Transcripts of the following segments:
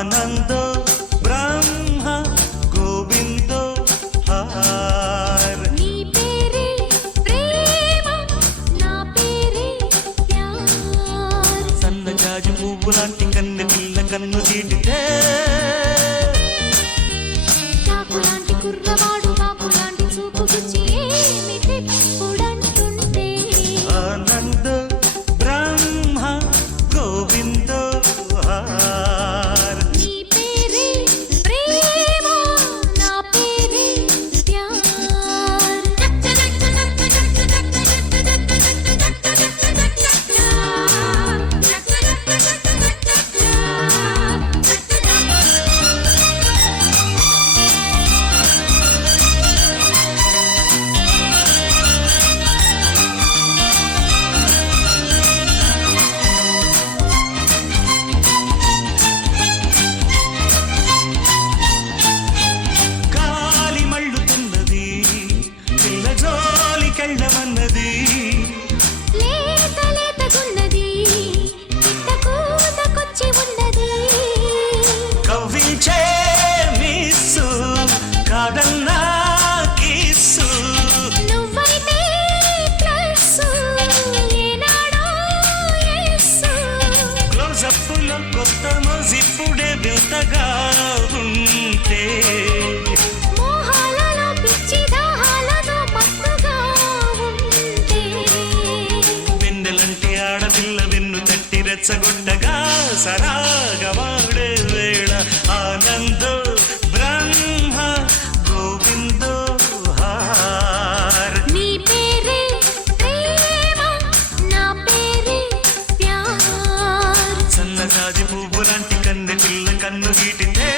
ఆనందో బ్రహ్మ గోవిందో హార్ నీ పేరే ప్రేమ నా పేరే ప్యార్ సన్నజాజి పువ్వు లాంటి కన్నె పిల్ల కన్ను తీటితే చాకులాంటి కుర్రవాడు బాకులాంటి చూపు గుచ్చి ఏమిటెప్పుడంటుంటే ఆనందో బ్రహ్మ గోవిందో హార్ నీ పేరే ప్రేమ నా పేరే గాలి మళ్ళుతున్నది పిల్ల జోలికెళ్ళమన్నది లేత లేతగున్నది పిట్టకూతకొచ్చి ఉన్నది కవ్వించే మిస్సు కాదన్నా కిస్సు నువ్వైతే ప్లస్ ఏనాడో ఎస్సు క్లోజప్పులో కొత్త మోజిప్పుడే వింతగా ఉంటే మోహాలలో పిచ్చి దాహాలతో మత్తుగా ఉంటే వెన్నెలంటి ఆడపిల్ల వెన్ను తట్టి రెచ్చగొట్టగా సరాగవాడే వేళ ఆనందో బ్రహ్మ గోవిందో హార్ నీ పేరే ప్రేమ నా పేరే ప్యార్ సన్నజాజి పువ్వు లాంటి కన్నె పిల్ల కన్ను గీటితే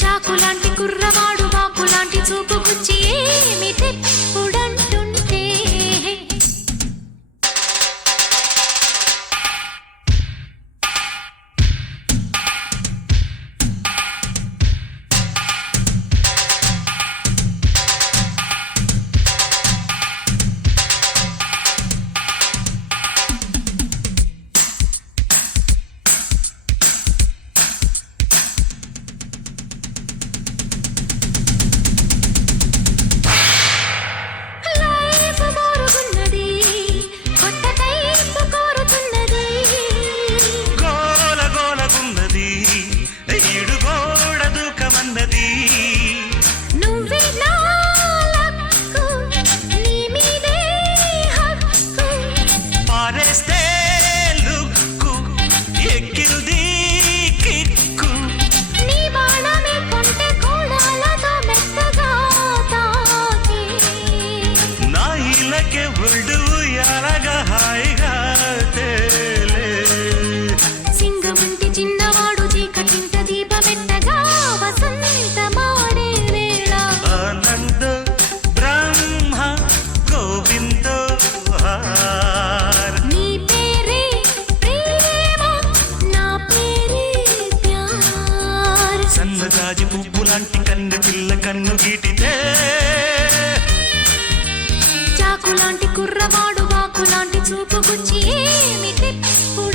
చాకులాంటి కుర్రవాడు బాకులాంటి చూపు గుచ్చి ఏమిటెప్పుడంటుంటే లైఫ్ బోరుగున్నది కొత్త టైపు కోరుతున్నది గోల గోలగున్నది ఈడు గోడ దూకమన్నది నువ్వే నా లక్కు నీ మీదే హక్కు పారేస్తే లుక్కు ఎక్కింది కిక్కు నీ బాణమే కొంటె కోడాలతో మెత్తగా తాకి నా ఇళ్ళకే ఒళ్ళు ఎలాగా హాయిగా తేలే సింగమంటి చిన్నవాడు చీకటింట దీపమెట్టగా వసంతమాడే వేళ ఆనందో బ్రహ్మ గోవిందో హార్ నీ పేరే ప్రేమ నా పేరే ప్యార్ సన్నజాజి పువ్వు లాంటి కన్నె పిల్ల కన్ను గీటితే చాకులాంటి కుర్రవాడు బాకులాంటి చూపు గుచ్చి ఏమిటెప్పుడు